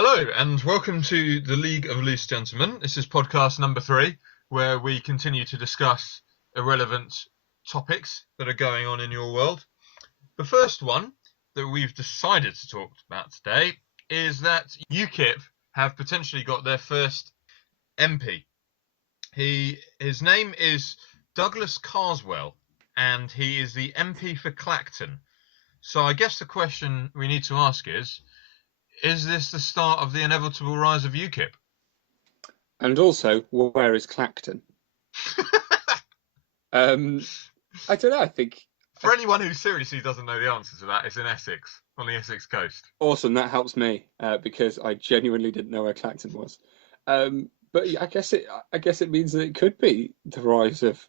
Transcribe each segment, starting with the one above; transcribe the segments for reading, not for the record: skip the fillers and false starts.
Hello, and welcome to the League of Loose Gentlemen. This is podcast number 3, where we continue to discuss irrelevant topics that are going on in your world. The first one that we've decided to talk about today is that UKIP have potentially got their first MP. His name is Douglas Carswell, and he is the MP for Clacton. So I guess the question we need to ask is this the start of the inevitable rise of UKIP? And also, where is Clacton? I don't know. I think For anyone who seriously doesn't know the answer to that, it's in Essex, on the Essex coast. awesome. That helps me because I genuinely didn't know where Clacton was. But I guess it means that it could be the rise of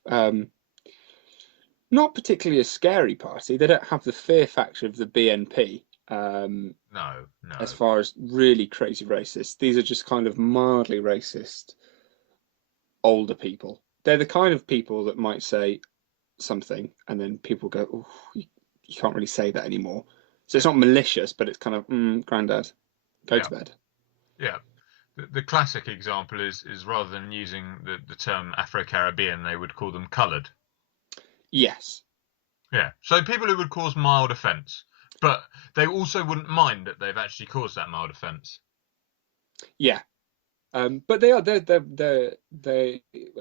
not particularly a scary party. They don't have the fear factor of the BNP. No. As far as really crazy racist, these are just kind of mildly racist older people. They're the kind of people that might say something and then people go, "Oh, you can't really say that anymore." So it's not malicious, but it's kind of, granddad, go to bed. Yeah. The classic example is rather than using the term Afro-Caribbean, they would call them coloured. Yes. Yeah. So people who would cause mild offence, but they also wouldn't mind that they've actually caused that mild offence. Yeah. But they are they.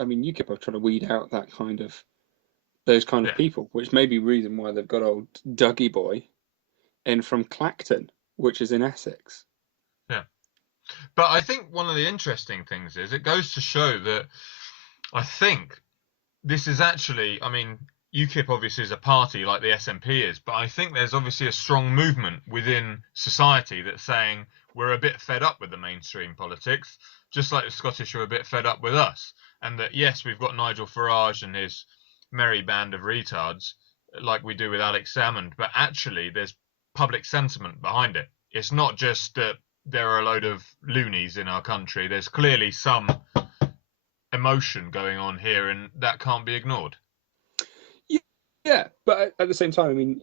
I mean, UKIP are trying to weed out those kind of Yeah. people, which may be reason why they've got old Dougie boy in from Clacton, which is in Essex. Yeah. But I think one of the interesting things is it goes to show that I think this is actually, I mean, UKIP obviously is a party like the SNP is, but I think there's obviously a strong movement within society that's saying we're a bit fed up with the mainstream politics, just like the Scottish are a bit fed up with us. And that, yes, we've got Nigel Farage and his merry band of retards, like we do with Alex Salmond, but actually there's public sentiment behind it. It's not just that there are a load of loonies in our country. There's clearly some emotion going on here, and that can't be ignored. Yeah, but at the same time, I mean,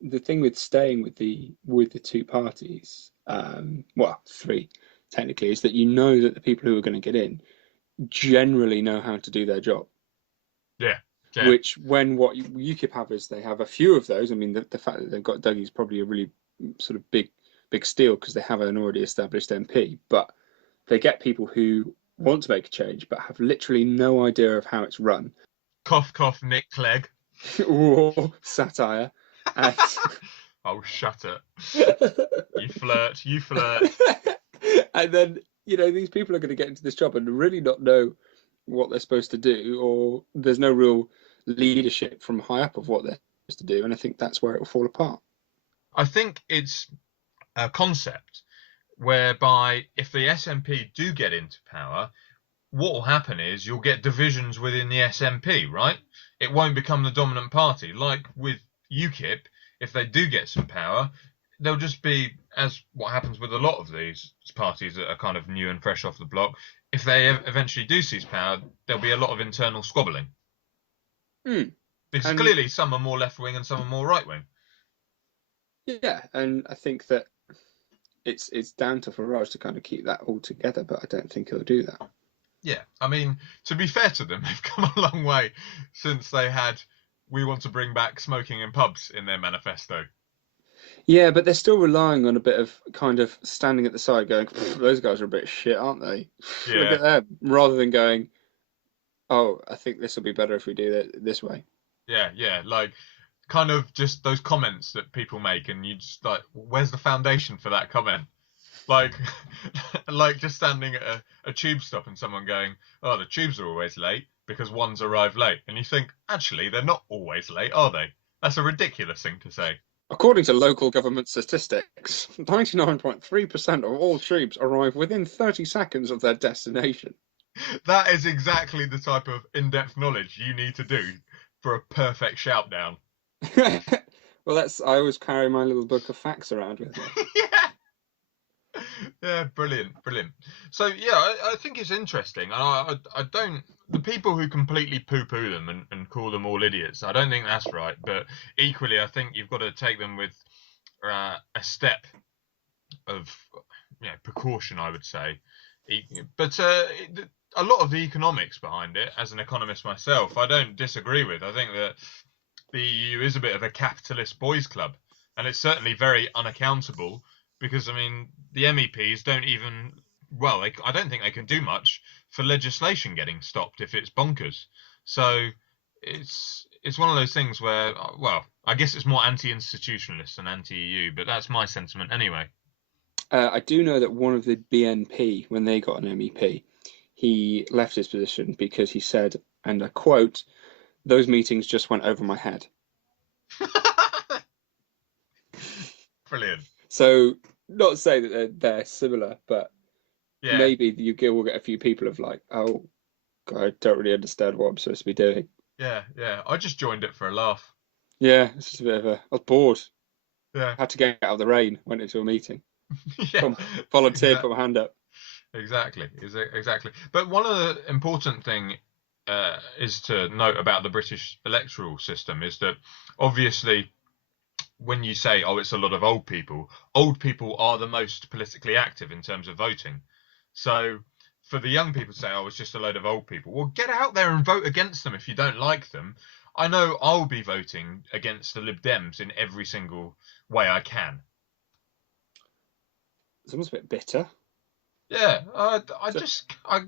the thing with staying with the two parties, well, three technically, is that you know that the people who are going to get in generally know how to do their job. Yeah, yeah, Which, when what UKIP have is they have a few of those. I mean, the fact that they've got Dougie is probably a really sort of big steal because they have an already established MP. But they get people who want to make a change but have literally no idea of how it's run. cough, cough, Nick Clegg. Or satire, and Oh, shut it. You flirt. and then these people are going to get into this job and really not know what they're supposed to do, or there's no real leadership from high up of what they're supposed to do, and I think that's where it will fall apart. I think it's a concept whereby if the SNP do get into power, what will happen is you'll get divisions within the SNP, right? It won't become the dominant party. Like with UKIP, if they do get some power, they'll just be, as what happens with a lot of these parties that are kind of new and fresh off the block, if they eventually do seize power, there'll be a lot of internal squabbling. Mm. Because And clearly some are more left wing and some are more right wing. yeah, and I think that it's down to Farage to kind of keep that all together, but I don't think he'll do that. Yeah, I mean, to be fair to them, they've come a long way since they had "We want to bring back smoking in pubs" in their manifesto. Yeah, but they're still relying on a bit of kind of standing at the side going, those guys are a bit shit, aren't they? Look Yeah, at them. Rather than going, oh, I think this will be better if we do it this way. yeah, like kind of just those comments that people make, and you just like, where's the foundation for that comment? Like, like just standing at a tube stop and someone going, "Oh, the tubes are always late because one's arrived late," and you think, actually, they're not always late, are they? That's a ridiculous thing to say. According to local government statistics, 99.3% of all tubes arrive within 30 seconds of their destination. That is exactly the type of in-depth knowledge you need to do for a perfect shout down. Well, I always carry my little book of facts around with me. Yeah. Yeah, brilliant. So yeah, I think it's interesting. I don't, the people who completely poo-poo them and call them all idiots, I don't think that's right. But equally, I think you've got to take them with a step of precaution, I would say. But a lot of the economics behind it, as an economist myself, I don't disagree with. I think that the EU is a bit of a capitalist boys' club, and it's certainly very unaccountable because, I mean, the MEPs don't even, well, I don't think they can do much for legislation getting stopped if it's bonkers. So it's one of those things where, well, I guess it's more anti-institutionalist than anti-EU, but that's my sentiment anyway. I do know that one of the BNP, when they got an MEP, he left his position because he said, and I quote, "Those meetings just went over my head." Brilliant. So, not to say that they're similar, but Yeah, maybe the UK will get a few people of like, "Oh, God, I don't really understand what I'm supposed to be doing." yeah. I just joined it for a laugh. Yeah, it's just a bit of a. I was bored. Yeah, Had to get out of the rain. Went into a meeting. yeah. Volunteered. Exactly. Put my hand up. Exactly. But one of the important thing is to note about the British electoral system is that obviously when you say, oh, it's a lot of old people are the most politically active in terms of voting. So for the young people to say, oh, it's just a load of old people, well, get out there and vote against them if you don't like them. I know I'll be voting against the Lib Dems in every single way I can. It's almost a bit bitter. Yeah, So, it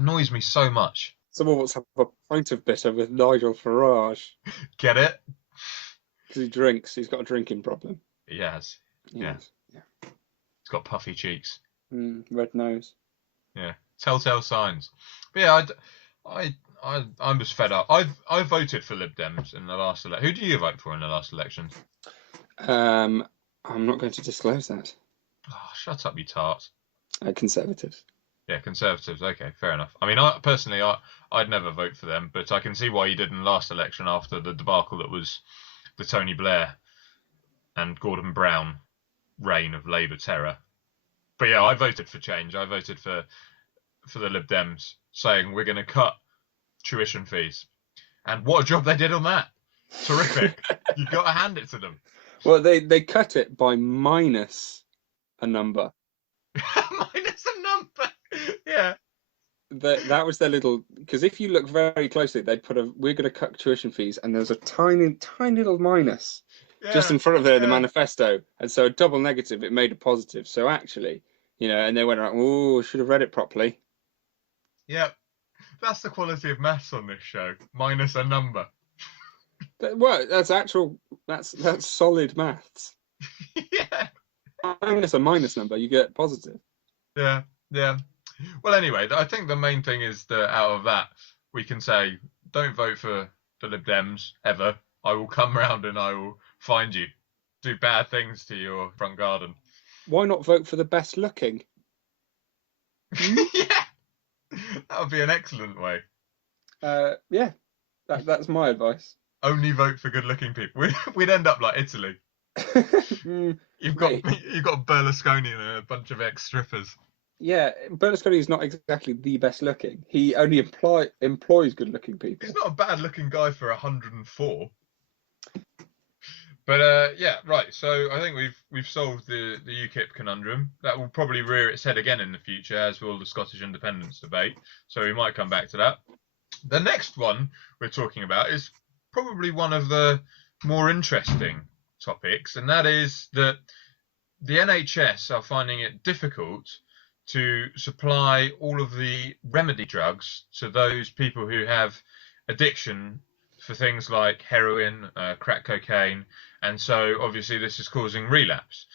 annoys me so much. some of us have a pint of bitter with Nigel Farage Get it? because he drinks. He's got a drinking problem. He has. Yeah, Yes. Yeah. he's got puffy cheeks. Red nose. Yeah, telltale signs. But yeah, I was fed up. I voted for Lib Dems in the last election. Who do you vote for in the last election? Um, I'm not going to disclose that. Oh, shut up, you tart. Conservatives. Yeah, Conservatives. Okay, fair enough. I mean, I personally, I'd never vote for them, but I can see why you did in the last election after the debacle that was the Tony Blair and Gordon Brown reign of Labour terror. But yeah, I voted for change. I voted for the Lib Dems, saying we're going to cut tuition fees. And what a job they did on that. Terrific. You've got to hand it to them. Well, they cut it by minus a number. Minus a number. Yeah. That was their little, because if you look very closely, they'd put we're going to cut tuition fees, and there's a tiny, tiny little minus just Yeah. in front of the Yeah. manifesto, and so a double negative, it made a positive. So actually, and they went around, oh, should have read it properly. Yeah. That's the quality of maths on this show. Minus a number. Well, that's solid maths. Yeah. Minus a minus number, you get positive. Yeah. Yeah. Well, anyway, I think the main thing is that out of that, we can say, don't vote for the Lib Dems ever. I will come round and I will find you. Do bad things to your front garden. Why not vote for the best looking? Yeah. That would be an excellent way. Yeah, that's my advice. Only vote for good-looking people. We'd end up like Italy. You've got Berlusconi and a bunch of ex-strippers. Yeah, Berlusconi is not exactly the best looking. He only employs good looking people. He's not a bad-looking guy for 104. But yeah, right. So I think we've solved the UKIP conundrum. That will probably rear its head again in the future, as will the Scottish independence debate. So we might come back to that. The next one we're talking about is probably one of the more interesting topics, and that is that the NHS are finding it difficult to supply all of the remedy drugs to those people who have addiction for things like heroin, crack cocaine, and so obviously this is causing relapse.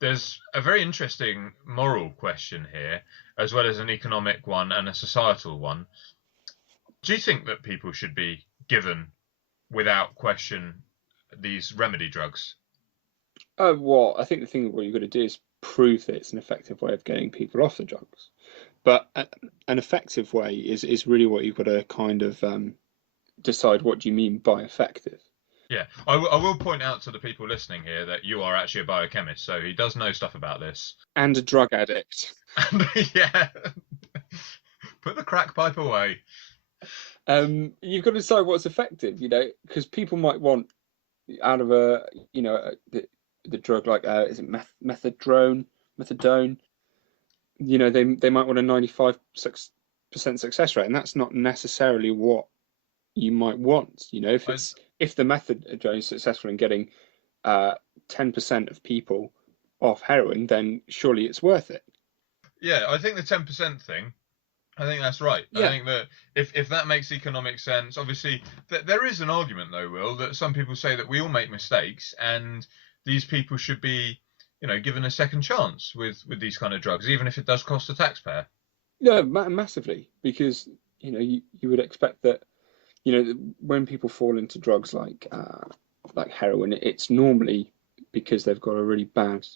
There's a very interesting moral question here, as well as an economic one and a societal one. Do you think that people should be given, without question, these remedy drugs? Well, I think the thing what you've got to do is prove that it's an effective way of getting people off the drugs. But an effective way is really what you've got to kind of decide what do you mean by effective. Yeah, I will point out to the people listening here that you are actually a biochemist, so he does know stuff about this. And a drug addict. And yeah, put the crack pipe away. You've got to decide what's effective, because people might want out of the drug like is it methadone, they might want a 95% success rate, and that's not necessarily what you might want. I, If the method is successful in getting 10% of people off heroin, then surely it's worth it. yeah, I think the 10% thing. I think that's right. I Yeah. think that if that makes economic sense, obviously there is an argument though, Will, that some people say that we all make mistakes and these people should be, given a second chance with these kind of drugs, even if it does cost the taxpayer. No, massively, because you would expect that when people fall into drugs like heroin, it's normally because they've got a really bad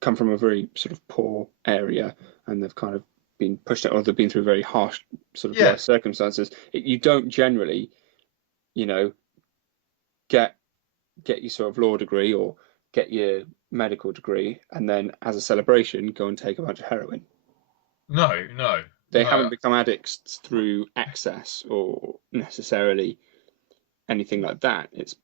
come from a very sort of poor area, and they've kind of been pushed out, or they've been through very harsh sort of Yeah, life circumstances. You don't generally, you know, get get your sort of law degree or get your medical degree, and then as a celebration go and take a bunch of heroin. no, no, They haven't no. become addicts through excess or necessarily anything like that. It's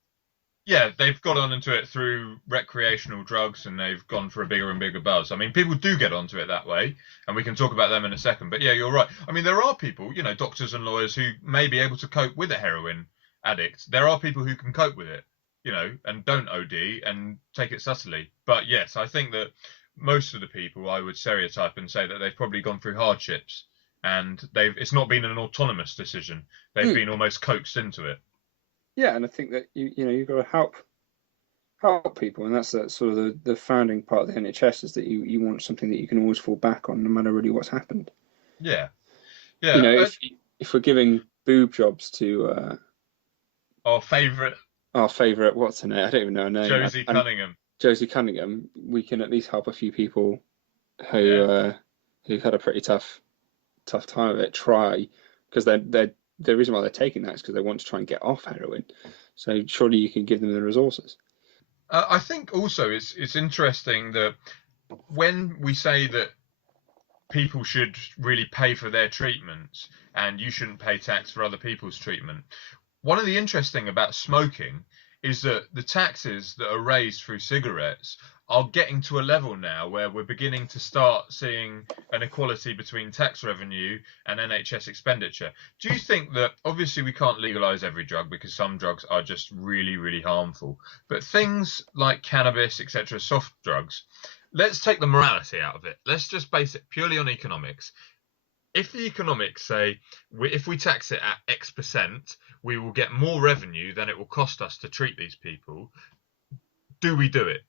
Yeah, they've got on into it through recreational drugs and they've gone for a bigger and bigger buzz. I mean, people do get onto it that way, and we can talk about them in a second. But yeah, you're right. I mean, there are people, doctors and lawyers who may be able to cope with a heroin addict. There are people who can cope with it, and don't OD and take it subtly. But yes, I think that most of the people I would stereotype and say that they've probably gone through hardships and it's not been an autonomous decision. They've mm, been almost coaxed into it. yeah, and I think that you've got to help people, and that's sort of the founding part of the NHS is that you want something that you can always fall back on, no matter really what's happened. Yeah. Yeah, If we're giving boob jobs to our favourite our favourite, what's her name? I don't even know her name. Josie And Cunningham. Josie Cunningham, we can at least help a few people who Yeah. who've had a pretty tough time of it. Try because they're the reason why they're taking that is because they want to try and get off heroin. So surely you can give them the resources. I think also it's interesting that when we say that people should really pay for their treatments and you shouldn't pay tax for other people's treatment. One of the interesting about smoking is that the taxes that are raised through cigarettes are getting to a level now where we're beginning to start seeing an equality between tax revenue and NHS expenditure. Do you think that obviously we can't legalize every drug because some drugs are just really, really harmful, but things like cannabis, etc., soft drugs, let's take the morality out of it. Let's just base it purely on economics. If the economics say if we tax it at X%, we will get more revenue than it will cost us to treat these people. Do we do it?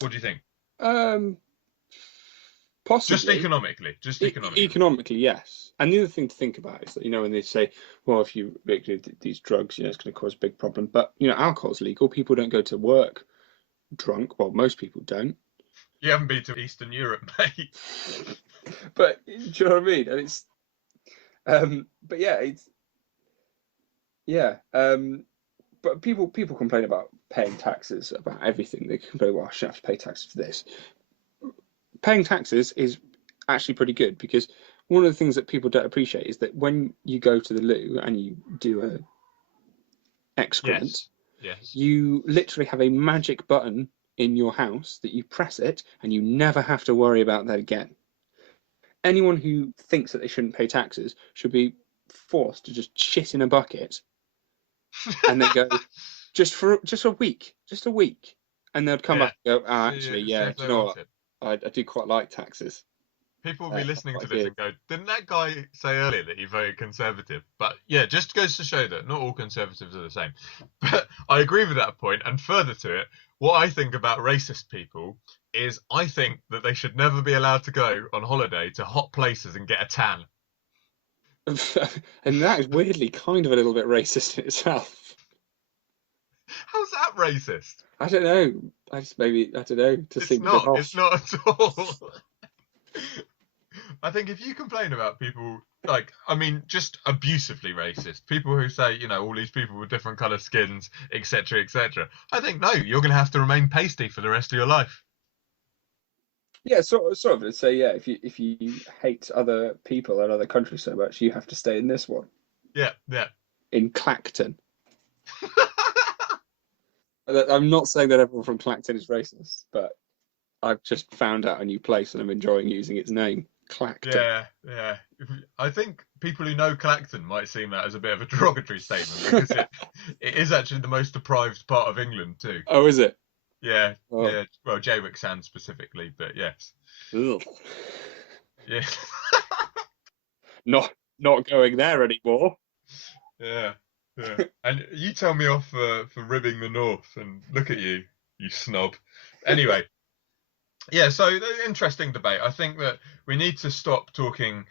What do you think? Um, Just Possibly. economically. Just economically. Economically, yes. And the other thing to think about is that, when they say, well, if you make these drugs, it's going to cause a big problem. But, alcohol's legal. People don't go to work drunk. Well, most people don't. You haven't been to Eastern Europe, mate. But do you know what I mean? And but yeah, yeah. But people complain about paying taxes about everything. They complain, well, I shouldn't have to pay taxes for this. Paying taxes is actually pretty good because one of the things that people don't appreciate is that when you go to the loo and you do a excrement, Yes. Yes. you literally have a magic button in your house that you press it and you never have to worry about that again. Anyone who thinks that they shouldn't pay taxes should be forced to just shit in a bucket and then go just a week, and they'd come Yeah. back and go, oh, See, actually, see yeah, if do you they know want what? it. I do quite like taxes. People will be That's listening what to I this did. and go, didn't that guy say earlier that he voted Conservative? But yeah, just goes to show that not all Conservatives are the same. But I agree with that point. And further to it, what I think about racist people is I think that they should never be allowed to go on holiday to hot places and get a tan. And that is weirdly kind of a little bit racist in itself. How's that racist? I don't know. I just maybe I don't know to It's seem a bit not. It's off. not at all. I think if you complain about people, like, I mean, just abusively racist, people who say, all these people with different coloured skins, etc., etc., I think, no, you're going to have to remain pasty for the rest of your life. Yeah, sort of. Let's say yeah. If you hate other people and other countries so much, you have to stay in this one Yeah, yeah. in Clacton. I'm not saying that everyone from Clacton is racist, but I've just found out a new place and I'm enjoying using its name, Clacton. Yeah, yeah. I think people who know Clacton might see that as a bit of a derogatory statement because it is actually the most deprived part of England too. Oh, is it? Yeah, Oh, yeah. Well, Jaywick Sands specifically, but yes. ugh. Yeah. Not not going there anymore. Yeah, yeah. And you tell me off for ribbing the North, and look at you, you snob. Anyway, yeah. So interesting debate. I think that we need to stop talking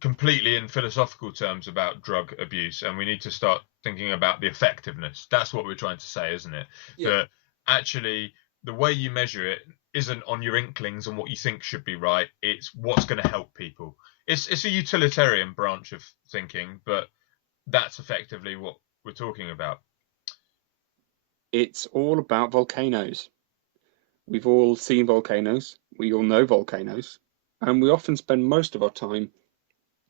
completely in philosophical terms about drug abuse, and we need to start thinking about the effectiveness. That's what we're trying to say, isn't it? Yeah. That actually the way you measure it isn't on your inklings and what you think should be right. It's what's going to help people. It's a utilitarian branch of thinking, but that's effectively what we're talking about. It's all about volcanoes. We've all seen volcanoes, we all know volcanoes, and we often spend most of our time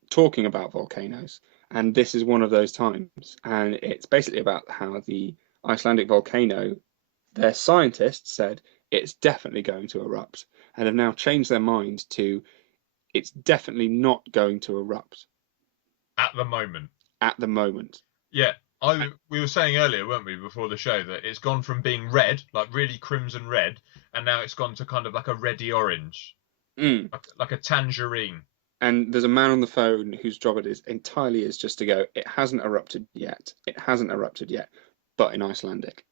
talking about volcanoes. And this is one of those times. And it's basically about how the Icelandic volcano, their scientists said it's definitely going to erupt and have now changed their mind to it's definitely not going to erupt At the moment. at the moment. Yeah, we were saying earlier, weren't we, before the show, that it's gone from being red, like really crimson red, and now it's gone to kind of like a reddy orange, Mm. like a tangerine. And there's a man on the phone whose job it is entirely is just to go, it hasn't erupted yet. It hasn't erupted yet, but in Icelandic.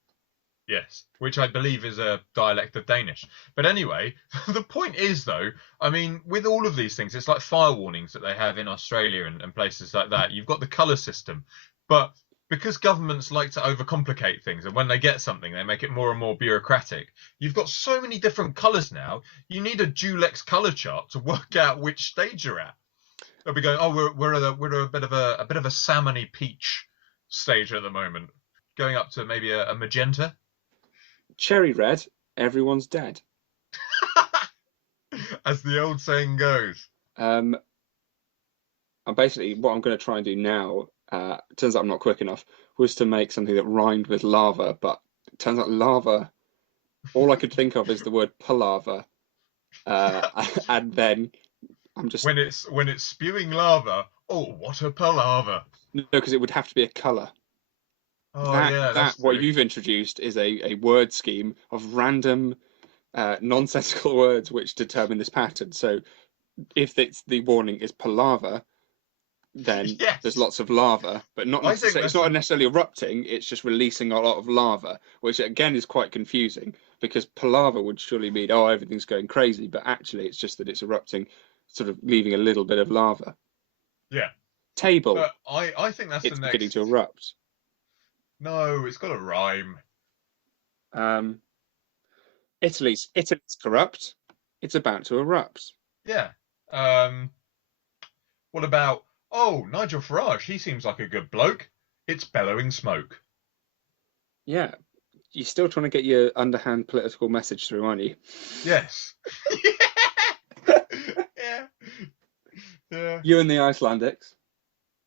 Yes, which I believe is a dialect of Danish. But anyway, the point is, though, I mean, with all of these things, it's like fire warnings that they have in Australia and places like that. You've got the colour system, but because governments like to overcomplicate things, and when they get something, they make it more and more bureaucratic. You've got so many different colours now. You need a Dulex colour chart to work out which stage you're at. They'll be going, oh, we're a bit of a salmony peach stage at the moment, going up to maybe a magenta. Cherry red, everyone's dead. As the old saying goes. Um, and basically, what I'm going to try and do now, turns out I'm not quick enough, was to make something that rhymed with lava, but it turns out lava, all I could think of is the word palaver. Uh, and then I'm just, When it's spewing lava, oh, what a palaver. no, because it would have to be a colour. Oh yeah, That that's what true. you've introduced is a word scheme of random nonsensical words which determine this pattern. So if it's the warning is palaver, then there's Yes. lots of lava, but not I think necessarily. It's that's not a necessarily erupting. It's just releasing a lot of lava, which again is quite confusing because palaver would surely mean oh everything's going crazy, but actually it's just that it's erupting, sort of leaving a little bit of lava. yeah. Table, But I think that's the it's beginning to next. erupt. No, it's got a rhyme. Um, Italy's corrupt. It's about to erupt. Yeah. Um what about oh, Nigel Farage, he seems like a good bloke. It's bellowing smoke. Yeah, you're still trying to get your underhand political message through, aren't you? Yes. Yeah. Yeah. You and the Icelandics.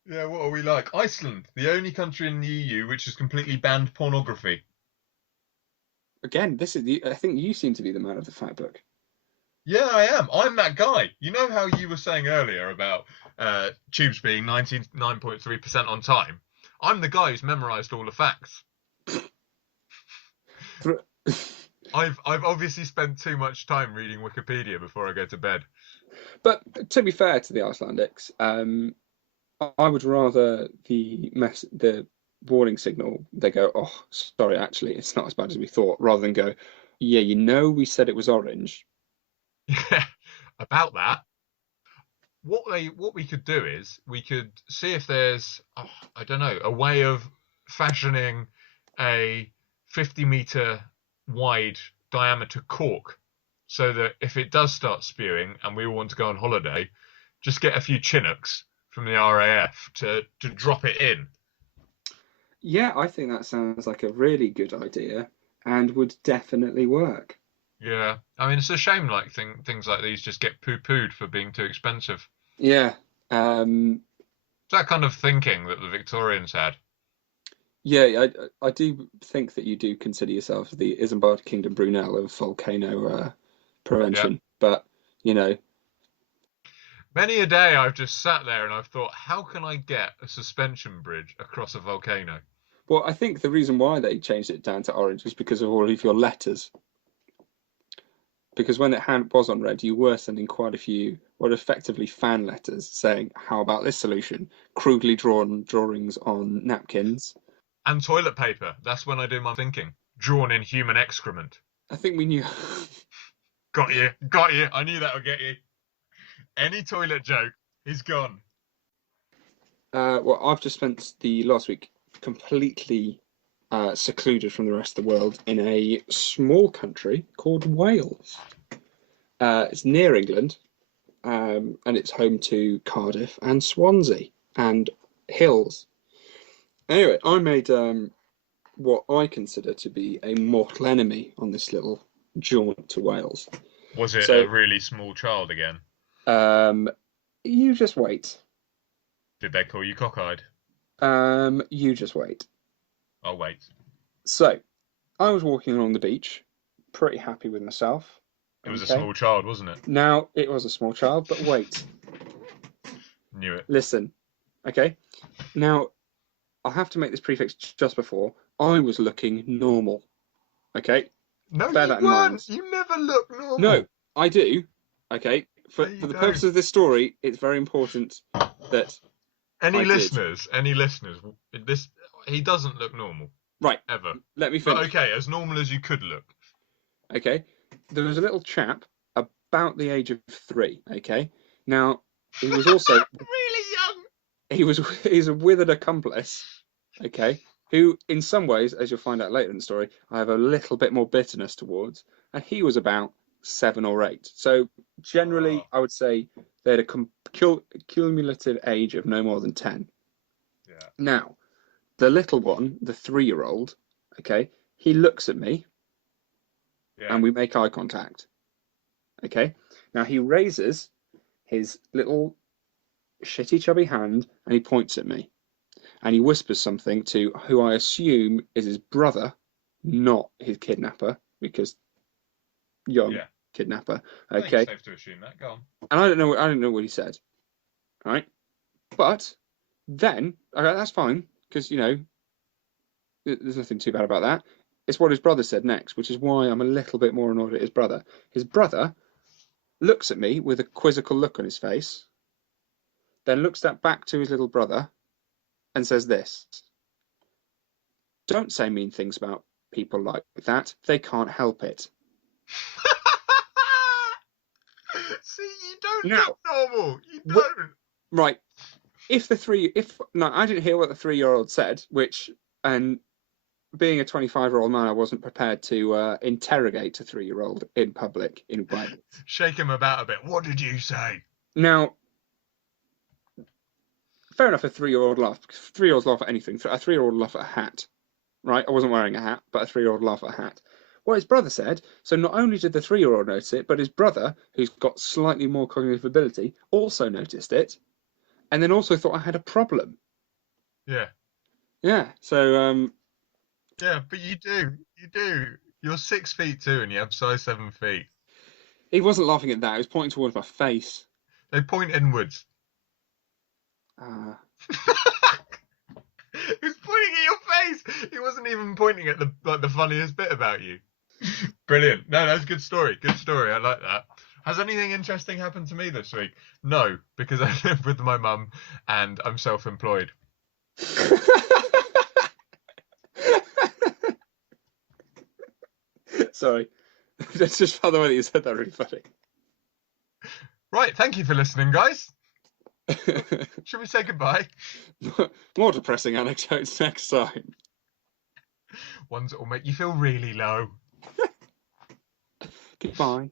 Yeah, what are we like? Iceland, the only country in the EU which has completely banned pornography. Again, this is I think you seem to be the man of the fact book. Yeah, I am. I'm that guy. You know how you were saying earlier about tubes being 99.3% on time? I'm the guy who's memorized all the facts. I've obviously spent too much time reading Wikipedia before I go to bed. But to be fair to the Icelandics, I would rather the warning signal they go, oh, sorry, actually, it's not as bad as we thought, rather than go, yeah, we said it was orange. Yeah, about that. What we could do is we could see if there's I don't know a way of fashioning a 50-meter wide diameter cork so that if it does start spewing and we all want to go on holiday, just get a few Chinooks from the RAF to drop it in. Yeah, I think that sounds like a really good idea and would definitely work. Yeah, I mean it's a shame like things like these just get poo-pooed for being too expensive. Yeah. Um, It's that kind of thinking that the Victorians had. yeah, I do think that you do consider yourself the Isambard Kingdom Brunel of volcano Yeah. prevention. But you know, Many a day I've just sat there and I've thought, how can I get a suspension bridge across a volcano? well, I think the reason why they changed it down to orange is because of all of your letters. Because when it was on red, you were sending quite a few, what effectively fan letters saying, "How about this solution?" Crudely drawn drawings on napkins. And toilet paper. That's when I do my thinking. Drawn in human excrement. I think we knew. Got you. Got you. I knew that would get you. Any toilet joke is gone. Well, I've just spent the last week completely secluded from the rest of the world in a small country called Wales. It's near England, and it's home to Cardiff and Swansea and hills. Anyway, I made what I consider to be a mortal enemy on this little jaunt to Wales. Was it So, a really small child again? um, you just wait. Did they call you cockeyed? You just wait. I'll wait. So, I was walking along the beach, pretty happy with myself. It was a Okay. small child, wasn't it? Now, it was a small child, but wait. Knew it. Listen. Okay. Now, I'll have to make this prefix just before. I was looking normal. Okay. No, Bear you that in weren't. mind. You never look normal. No, I do. Okay. For No, you the don't. purpose of this story, it's very important that Any I did. listeners? Any listeners? This he doesn't look normal Right. ever. Let me But finish. okay, as normal as you could look. Okay. There was a little chap about the age of 3. Okay. Now, he was also Really young. he's a withered accomplice. Okay. Who, in some ways, as you'll find out later in the story, I have a little bit more bitterness towards, and he was about 7 or 8. So generally, Oh, I would say they had a cumulative age of no more than 10. yeah. Now, the little one, the 3-year-old, okay, he looks at me Yeah. and we make eye contact. Okay. Now he raises his little shitty chubby hand and he points at me and he whispers something to who I assume is his brother, not his kidnapper, because young Yeah. kidnapper. I think Okay. it's safe to assume that. Go on. And I don't know what he said. All right. But then, okay, that's fine, because there's nothing too bad about that. It's what his brother said next, which is why I'm a little bit more annoyed at his brother. His brother looks at me with a quizzical look on his face, then looks back to his little brother and says this: "Don't say mean things about people like that. They can't help it." See, you don't Now, look normal. You don't. right, no, I didn't hear what the 3-year-old said, which, and being a 25-year-old man, I wasn't prepared to interrogate a 3-year-old in public in Wales. Shake him about a bit. What did you say? Now, fair enough, a 3-year-old laugh. 3-year-olds laugh at anything. A 3-year-old laugh at a hat, right? I wasn't wearing a hat, but a 3-year-old laugh at a hat. What his brother said, so not only did the 3-year-old notice it, but his brother, who's got slightly more cognitive ability, also noticed it, and then also thought I had a problem. Yeah. Yeah, so Yeah, but you do. You do. You're 6'2" and you have size 7 feet. he wasn't laughing at that. He was pointing towards my face. They point inwards. Uh, He was pointing at your face. He wasn't even pointing at the funniest bit about you. Brilliant. No, that's a good story. Good story. I like that. Has anything interesting happened to me this week? No, because I live with my mum and I'm self-employed. Sorry, that's just by the way that you said that really funny. Right, thank you for listening, guys. Should we say goodbye? More depressing anecdotes next time. Ones that will make you feel really low. Goodbye.